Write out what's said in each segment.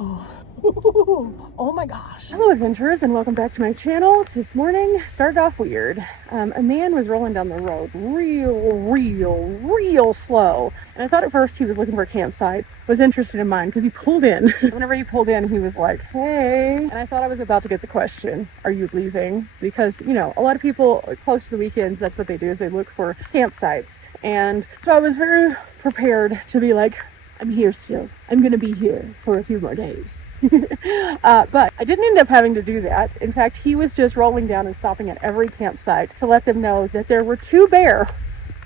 Oh my gosh. Hello adventurers, and welcome back to my channel. This morning started off weird. A man was rolling down the road real slow, and I thought at first he was looking for a campsite. Was interested in mine because he pulled in. Whenever he pulled in, he was like, hey, and I thought I was about to get the question, are you leaving? Because, you know, a lot of people close to the weekends, that's what they do, is they look for campsites. And so I was very prepared to be like, I'm here still. I'm going to be here for a few more days. But I didn't end up having to do that. In fact, he was just rolling down and stopping at every campsite to let them know that there were 2 bears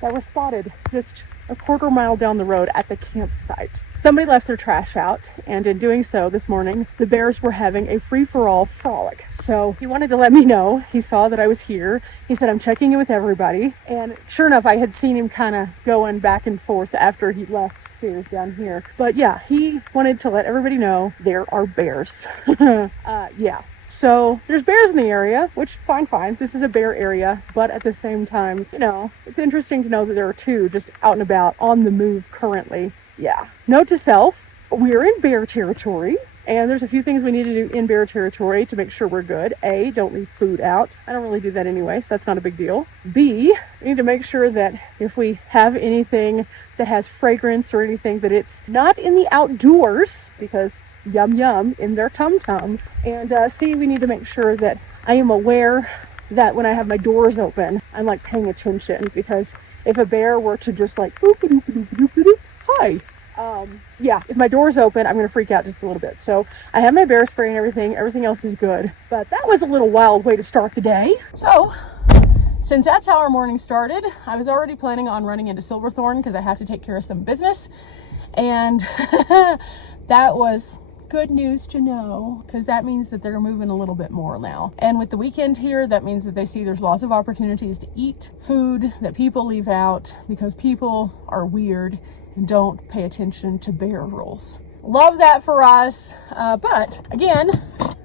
that were spotted just a quarter mile down the road at the campsite. Somebody left their trash out, and in doing so this morning, the bears were having a free-for-all frolic. So he wanted to let me know. He saw that I was here. He said, I'm checking in with everybody. And sure enough, I had seen him kind of going back and forth after he left too down here. But yeah, he wanted to let everybody know there are bears. Yeah. So there's bears in the area, which fine. This is a bear area, but at the same time, you know, it's interesting to know that there are 2 just out and about on the move currently. Yeah. Note to self, we're in bear territory, and there's a few things we need to do in bear territory to make sure we're good. A, don't leave food out. I don't really do that anyway, so that's not a big deal. B, we need to make sure that if we have anything that has fragrance or anything, that it's not in the outdoors, because yum in their tum-tum. And C, we need to make sure that I am aware that when I have my doors open, I'm like paying attention, because if a bear were to just like hi, yeah, if my door's open, I'm gonna freak out just a little bit. So I have my bear spray and everything else is good, but that was a little wild way to start the day. So since that's how our morning started, I was already planning on running into Silverthorne because I have to take care of some business, and that was good news to know, because that means that they're moving a little bit more now. And with the weekend here, that means that they see there's lots of opportunities to eat food that people leave out because people are weird and don't pay attention to bear rules. Love that for us. But again,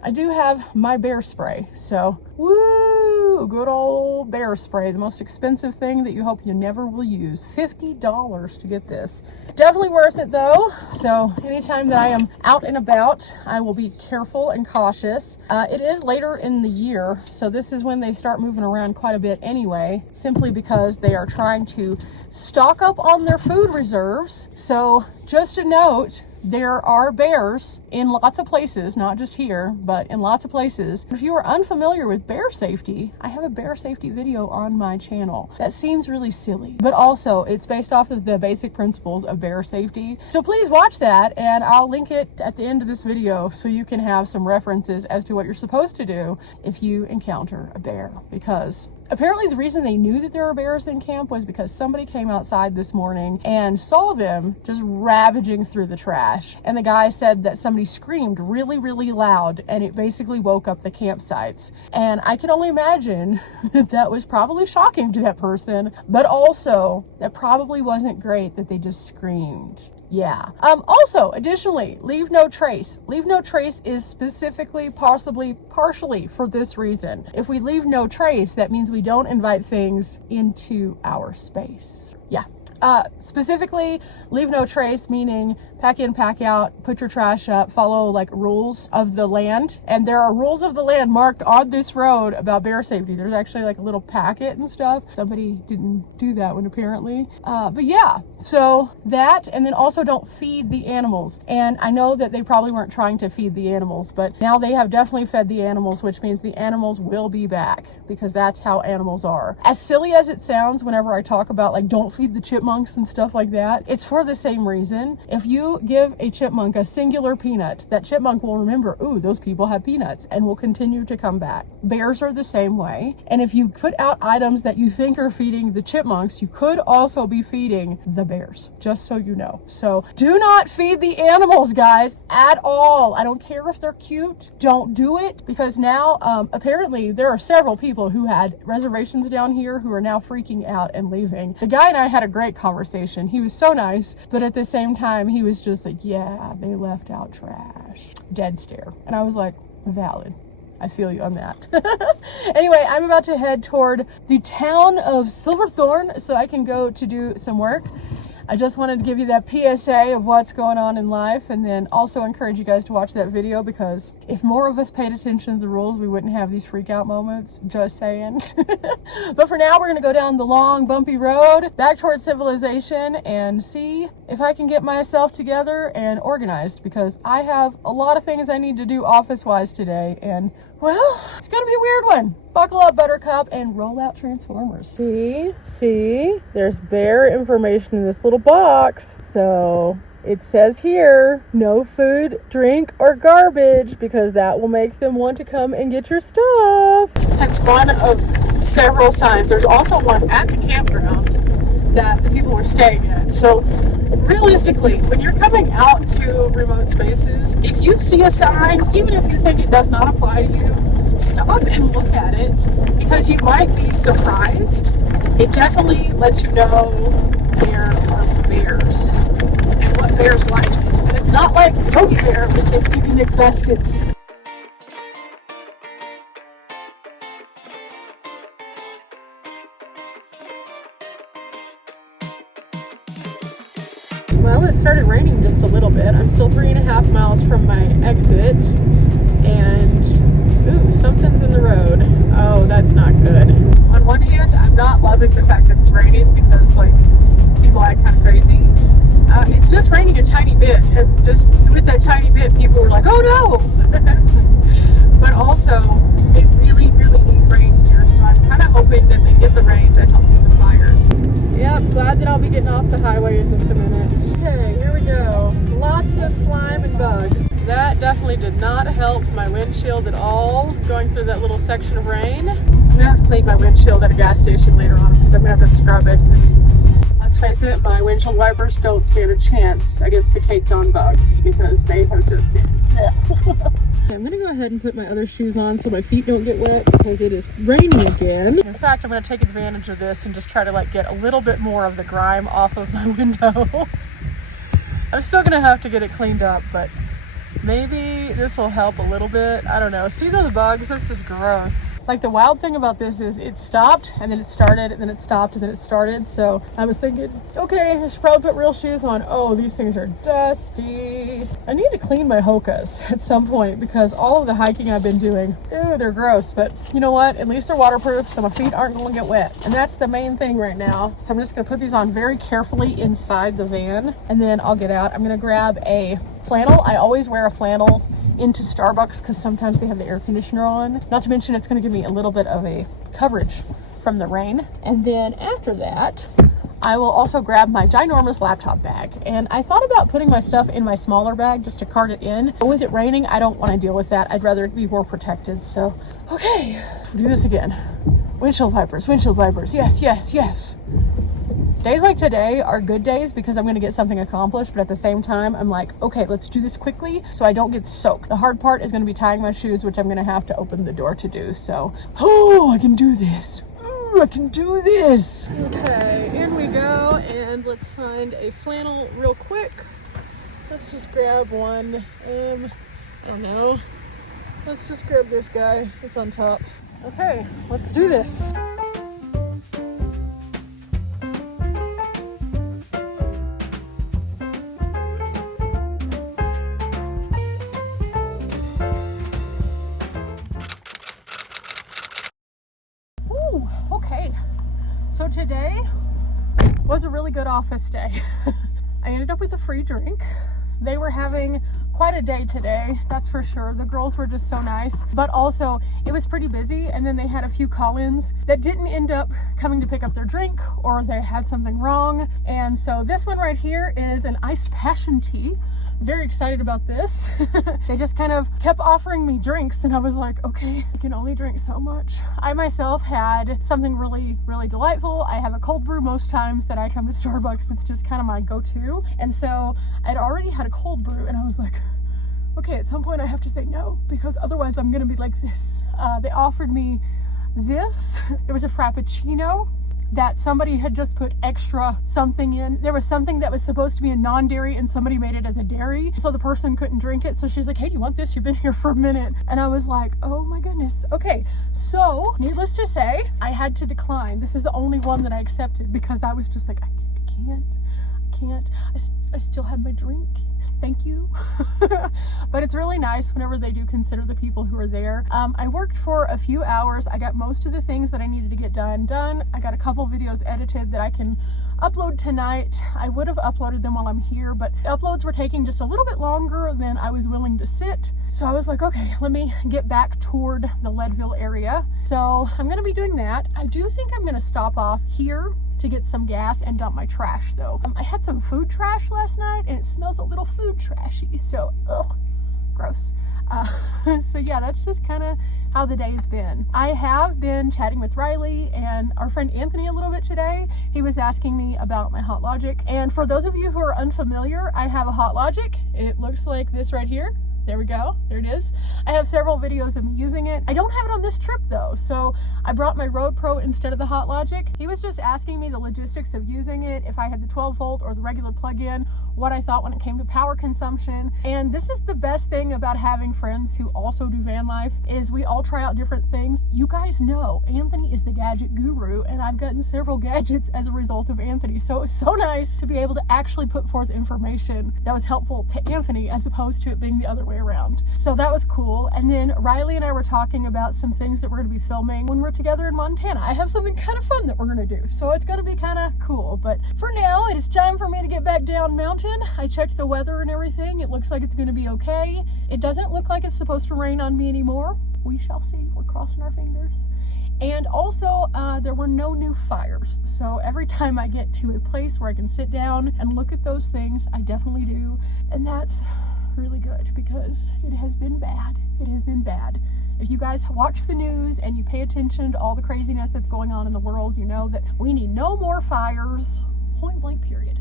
I do have my bear spray. So woo, good old bear spray, the most expensive thing that you hope you never will use. $50 to get this. Definitely worth it though. So anytime that I am out and about, I will be careful and cautious. It is later in the year, so this is when they start moving around quite a bit anyway, simply because they are trying to stock up on their food reserves. So just a note, there are bears in lots of places, not just here, but in lots of places. If you are unfamiliar with bear safety, I have a bear safety video on my channel. That seems really silly, but also it's based off of the basic principles of bear safety. So please watch that, and I'll link it at the end of this video so you can have some references as to what you're supposed to do if you encounter a bear. Because apparently the reason they knew that there were bears in camp was because somebody came outside this morning and saw them just ravaging through the trash. And the guy said that somebody screamed really loud, and it basically woke up the campsites. And I can only imagine that that was probably shocking to that person, but also that probably wasn't great that they just screamed. Yeah. Also, additionally, leave no trace. Leave no trace is specifically, partially for this reason. If we leave no trace, that means we don't invite things into our space. Yeah. Specifically, leave no trace, meaning pack in, pack out, put your trash up, follow like rules of the land. And there are rules of the land marked on this road about bear safety. There's actually like a little packet and stuff. Somebody didn't do that one apparently. But yeah, so that, and then also don't feed the animals. And I know that they probably weren't trying to feed the animals, but now they have definitely fed the animals, which means the animals will be back, because that's how animals are. As silly as it sounds whenever I talk about like don't feed the chipmunks and stuff like that, it's for the same reason. If you give a chipmunk a singular peanut, that chipmunk will remember, ooh, those people have peanuts, and will continue to come back. Bears are the same way. And if you put out items that you think are feeding the chipmunks, you could also be feeding the bears, just so you know. So do not feed the animals, guys, at all. I don't care if they're cute. Don't do it, because now apparently there are several people who had reservations down here who are now freaking out and leaving. The guy and I had a great conversation. He was so nice, but at the same time, he was just like, yeah, they left out trash. Dead stare. And I was like, valid. I feel you on that. Anyway, I'm about to head toward the town of Silverthorne so I can go to do some work. I just wanted to give you that PSA of what's going on in life, and then also encourage you guys to watch that video, because if more of us paid attention to the rules, we wouldn't have these freak out moments. Just saying. But for now, we're gonna go down the long, bumpy road back towards civilization and see if I can get myself together and organized, because I have a lot of things I need to do office-wise today, and well, it's gonna be a weird one. Buckle up, Buttercup, and roll out Transformers. See, there's bare information in this little box. So it says here, no food, drink, or garbage, because that will make them want to come and get your stuff. That's one of several signs. There's also one at the campground that the people were staying at. So realistically, when you're coming out to remote spaces, if you see a sign, even if you think it does not apply to you, stop and look at it, because you might be surprised. It definitely lets you know there are bears and what bears like. And it's not like Yogi Bear with his picnic baskets. Well, it started raining just a little bit. I'm still 3.5 miles from my exit, and ooh, something's in the road. Oh, that's not good. On one hand, I'm not loving the fact that it's raining, because like people act kind of crazy. It's just raining a tiny bit, and just with that tiny bit, people were like, "Oh no!" But also, they really, really need rain here, so I'm kind of hoping that they get the rain that helps with the fires. Yep, glad that I'll be getting off the highway in just a minute. Okay, here we go. Lots of slime and bugs. That definitely did not help my windshield at all, going through that little section of rain. I'm gonna have to clean my windshield at a gas station later on, because I'm gonna have to scrub it, because let's face it, my windshield wipers don't stand a chance against the caked on bugs, because they have just been I'm gonna go ahead and put my other shoes on so my feet don't get wet, because it is raining again. In fact, I'm gonna take advantage of this and just try to like get a little bit more of the grime off of my window. I'm still gonna have to get it cleaned up, but maybe this will help a little bit. I don't know. See those bugs? That's just gross. Like, the wild thing about this is it stopped, and then it started, and then it stopped, and then it started. So I was thinking, okay, I should probably put real shoes on. Oh, these things are dusty. I need to clean my Hokas at some point, because all of the hiking I've been doing, ew, they're gross. But you know what? At least they're waterproof, so my feet aren't going to get wet. And that's the main thing right now. So I'm just going to put these on very carefully inside the van, and then I'll get out. I'm going to grab a flannel. I always wear a flannel into Starbucks, because sometimes they have the air conditioner on. Not to mention, it's going to give me a little bit of a coverage from the rain. And then after that, I will also grab my ginormous laptop bag. And I thought about putting my stuff in my smaller bag just to cart it in. But with it raining, I don't want to deal with that. I'd rather it be more protected. So, okay, we'll do this again. Windshield wipers, yes, yes, yes. Days like today are good days, because I'm going to get something accomplished, but at the same time, I'm like, okay, let's do this quickly so I don't get soaked. The hard part is going to be tying my shoes, which I'm going to have to open the door to do. So, oh, I can do this. Ooh, I can do this. Okay, in we go, and let's find a flannel real quick. Let's just grab one. I don't know. Let's just grab this guy. It's on top. Okay, let's do this. Okay, so today was a really good office day. I ended up with a free drink. They were having quite a day today, that's for sure. The girls were just so nice, but also it was pretty busy, and then they had a few call-ins that didn't end up coming to pick up their drink, or they had something wrong. And so this one right here is an iced passion tea. Very excited about this. They just kind of kept offering me drinks, and I was like, okay, I can only drink so much. I myself had something really, really delightful. I have a cold brew most times that I come to Starbucks. It's just kind of my go-to. And so I'd already had a cold brew, and I was like, okay, at some point I have to say no, because otherwise I'm gonna be like this. They offered me this. It was a Frappuccino that somebody had just put extra something in. There was something that was supposed to be a non-dairy, and somebody made it as a dairy, so the person couldn't drink it. So she's like, hey, do you want this? You've been here for a minute. And I was like, oh my goodness. Okay, so needless to say, I had to decline. This is the only one that I accepted, because I was just like, can't. I still have my drink. Thank you. But it's really nice whenever they do consider the people who are there. I worked for a few hours. I got most of the things that I needed to get done. I got a couple videos edited that I can upload tonight. I would have uploaded them while I'm here, but uploads were taking just a little bit longer than I was willing to sit. So I was like, okay, let me get back toward the Leadville area. So I'm gonna be doing that. I do think I'm gonna stop off here to get some gas and dump my trash though. I had some food trash last night and it smells a little food trashy, so ugh, gross. So yeah, that's just kind of how the day's been. I have been chatting with Riley and our friend Anthony a little bit today. He was asking me about my Hot Logic, and for those of you who are unfamiliar, I have a Hot Logic. It looks like this right here. There we go, there it is. I have several videos of me using it. I don't have it on this trip though, so I brought my Road Pro instead of the Hot Logic. He was just asking me the logistics of using it, if I had the 12 volt or the regular plug-in, what I thought when it came to power consumption. And this is the best thing about having friends who also do van life, is we all try out different things. You guys know Anthony is the gadget guru, and I've gotten several gadgets as a result of Anthony. So it was so nice to be able to actually put forth information that was helpful to Anthony as opposed to it being the other way around. So that was cool. And then Riley and I were talking about some things that we're going to be filming when we're together in Montana. I have something kind of fun that we're going to do, so it's going to be kind of cool. But for now, it is time for me to get back down mountain. I checked the weather and everything. It looks like it's going to be okay. It doesn't look like it's supposed to rain on me anymore. We shall see. We're crossing our fingers. And also, there were no new fires. So every time I get to a place where I can sit down and look at those things, I definitely do. And that's really good because it has been bad. It has been bad. If you guys watch the news and you pay attention to all the craziness that's going on in the world, you know that we need no more fires, point blank period.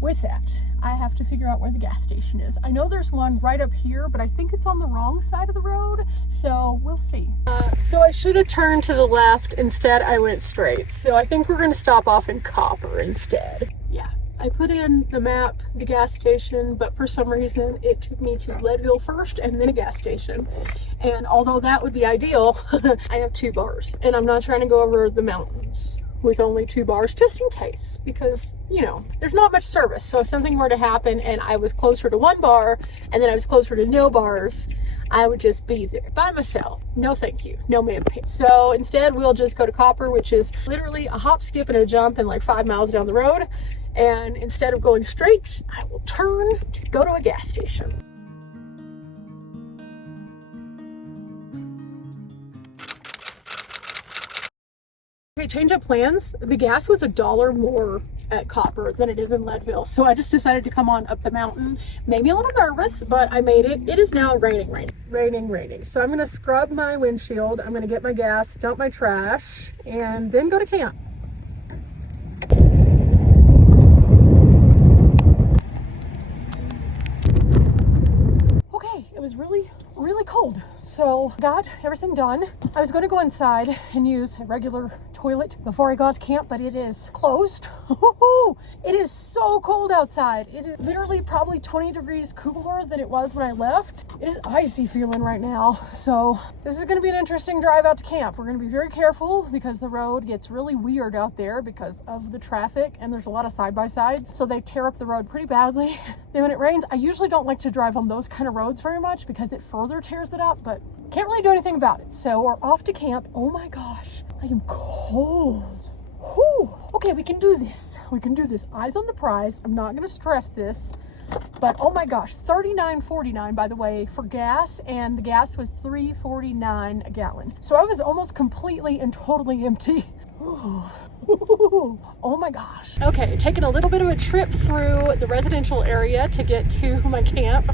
With that, I have to figure out where the gas station is. I know there's one right up here, but I think it's on the wrong side of the road, so we'll see. So I should have turned to the left. Instead, I went straight. So I think we're going to stop off in Copper instead. Yeah, I put in the map, the gas station, but for some reason, it took me to Leadville first and then a gas station. And although that would be ideal, I have 2 bars, and I'm not trying to go over the mountains with only 2 bars, just in case, because, you know, there's not much service. So if something were to happen and I was closer to 1 bar and then I was closer to no bars, I would just be there by myself. No thank you, no ma'am. So instead we'll just go to Copper, which is literally a hop, skip, and a jump and like 5 miles down the road. And instead of going straight, I will turn to go to a gas station. Okay, change of plans. The gas was $1 more at Copper than it is in Leadville. So I just decided to come on up the mountain. Made me a little nervous, but I made it. It is now raining. So I'm gonna scrub my windshield. I'm gonna get my gas, dump my trash, and then go to camp. Okay, it was really cold. So got everything done. I was going to go inside and use a regular toilet before I got to camp, but it is closed. It is so cold outside. It is literally probably 20 degrees cooler than it was when I left. It is icy feeling right now. So this is going to be an interesting drive out to camp. We're going to be very careful because the road gets really weird out there because of the traffic, and there's a lot of side-by-sides, so they tear up the road pretty badly. Then when it rains, I usually don't like to drive on those kind of roads very much because it further tears it up, but can't really do anything about it. So we're off to camp. Oh my gosh, I am cold. Whew. Okay, we can do this. We can do this. Eyes on the prize. I'm not going to stress this, but oh my gosh, $39.49 by the way for gas, and the gas was $3.49 a gallon. So I was almost completely and totally empty. Oh my gosh. Okay, taking a little bit of a trip through the residential area to get to my camp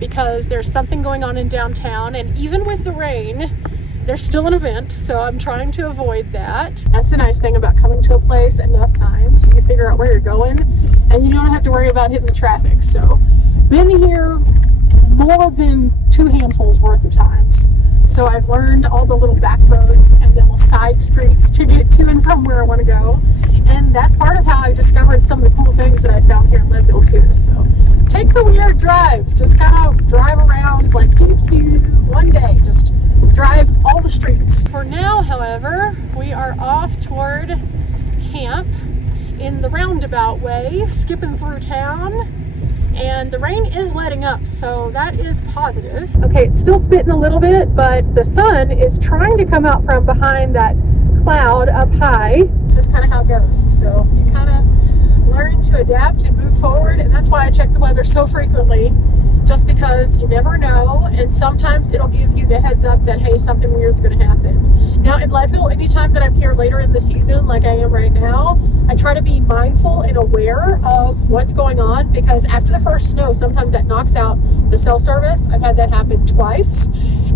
because there's something going on in downtown, and even with the rain, there's still an event, so I'm trying to avoid that. That's the nice thing about coming to a place enough times. You figure out where you're going, and you don't have to worry about hitting the traffic. So, been here more than 2 handfuls worth of times. So I've learned all the little back roads and the little side streets to get to and from where I want to go. And that's part of how I discovered some of the cool things that I found here in Leadville too. So take the weird drives, just kind of drive around like doo-doo one day, just drive all the streets. For now, however, we are off toward camp. in the roundabout way, skipping through town. And the rain is letting up, so that is positive. Okay, it's still spitting a little bit, but the sun is trying to come out from behind that cloud up high. It's just kind of how it goes. So you kind of learn to adapt and move forward, and that's why I check the weather so frequently, just because you never know, and sometimes it'll give you the heads up that, hey, something weird's going to happen. Now in Leadville, anytime that I'm here later in the season, like I am right now, I try to be mindful and aware of what's going on, because after the first snow, sometimes that knocks out the cell service. I've had that happen twice,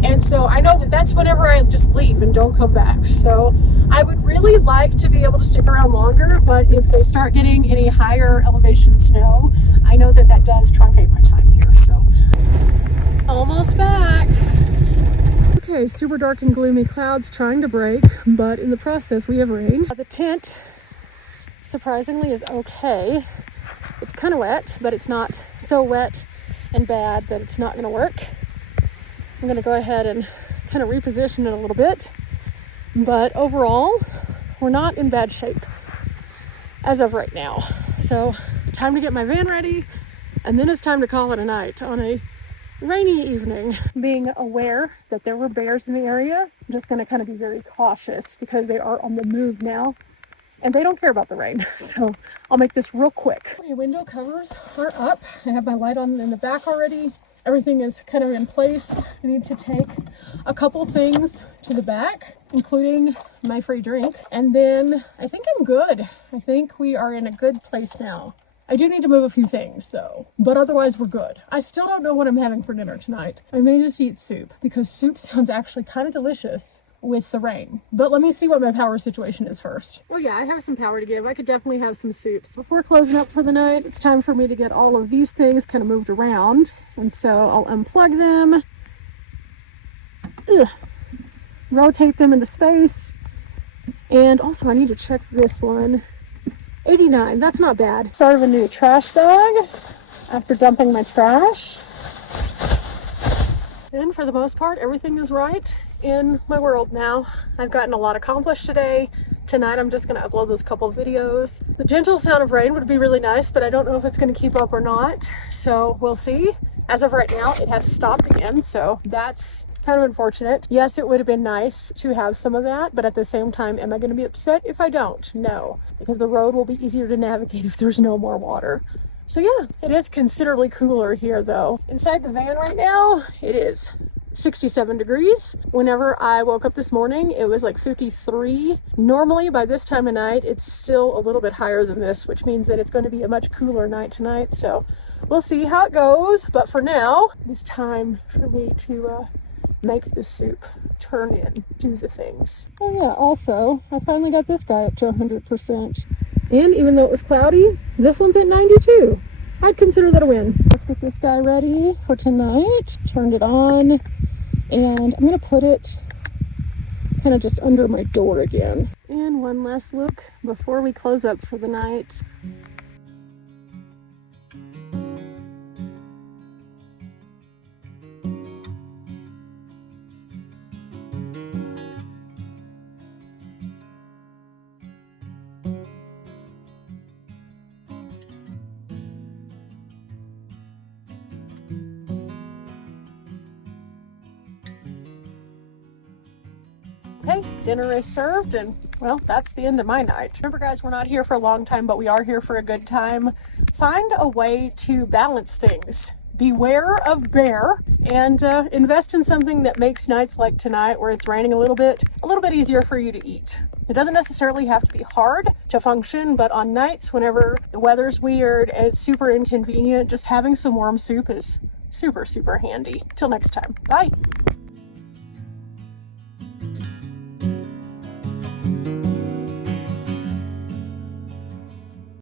and so I know that that's whenever I just leave and don't come back. So I would really like to be able to stick around longer, but if they start getting any higher elevation snow, I know that that does truncate my time here. So almost back. Okay, super dark and gloomy, clouds trying to break, but in the process we have rain. The tent, surprisingly, is okay. It's kind of wet, but it's not so wet and bad that it's not going to work. I'm going to go ahead and kind of reposition it a little bit, but overall we're not in bad shape as of right now. So time to get my van ready, and then it's time to call it a night on a rainy evening. Being aware that there were bears in the area, I'm just going to kind of be very cautious because they are on the move now and they don't care about the rain. So I'll make this real quick. Okay, window covers are up. I have my light on in the back already. Everything is kind of in place. I need to take a couple things to the back, including my free drink. And then I think I'm good. I think we are in a good place now. I do need to move a few things though, but otherwise we're good. I still don't know what I'm having for dinner tonight. I may just eat soup because soup sounds actually kind of delicious with the rain. But let me see what my power situation is first. Oh yeah, I have some power to give. I could definitely have some soups. Before closing up for the night, it's time for me to get all of these things kind of moved around. And so I'll unplug them, rotate them into space. And also I need to check this one. 89, that's not bad. Start of a new trash bag after dumping my trash. And for the most part, everything is right in my world now. I've gotten a lot accomplished today. Tonight I'm just going to upload those couple videos. The gentle sound of rain would be really nice, but I don't know if it's going to keep up or not. So we'll see. As of right now, it has stopped again, so that's kind of unfortunate. Yes, it would have been nice to have some of that, but at the same time, am I going to be upset if I don't? No, because the road will be easier to navigate if there's no more water. So yeah, it is considerably cooler here though. Inside the van right now, it is 67 degrees. Whenever I woke up this morning, it was like 53. Normally by this time of night, it's still a little bit higher than this, which means that it's going to be a much cooler night tonight. So we'll see how it goes. But for now, it's time for me to make the soup, turn in, do the things. Oh yeah, also, I finally got this guy up to 100%. And even though it was cloudy, this one's at 92. I'd consider that a win. Let's get this guy ready for tonight. Turned it on, and I'm gonna put it kind of just under my door again. And one last look before we close up for the night. Okay, dinner is served, and well, that's the end of my night. Remember guys, we're not here for a long time, but we are here for a good time. Find a way to balance things. Beware of bear, and invest in something that makes nights like tonight, where it's raining a little bit easier for you to eat. It doesn't necessarily have to be hard to function, but on nights whenever the weather's weird and it's super inconvenient, just having some warm soup is super, super handy. Till next time, bye.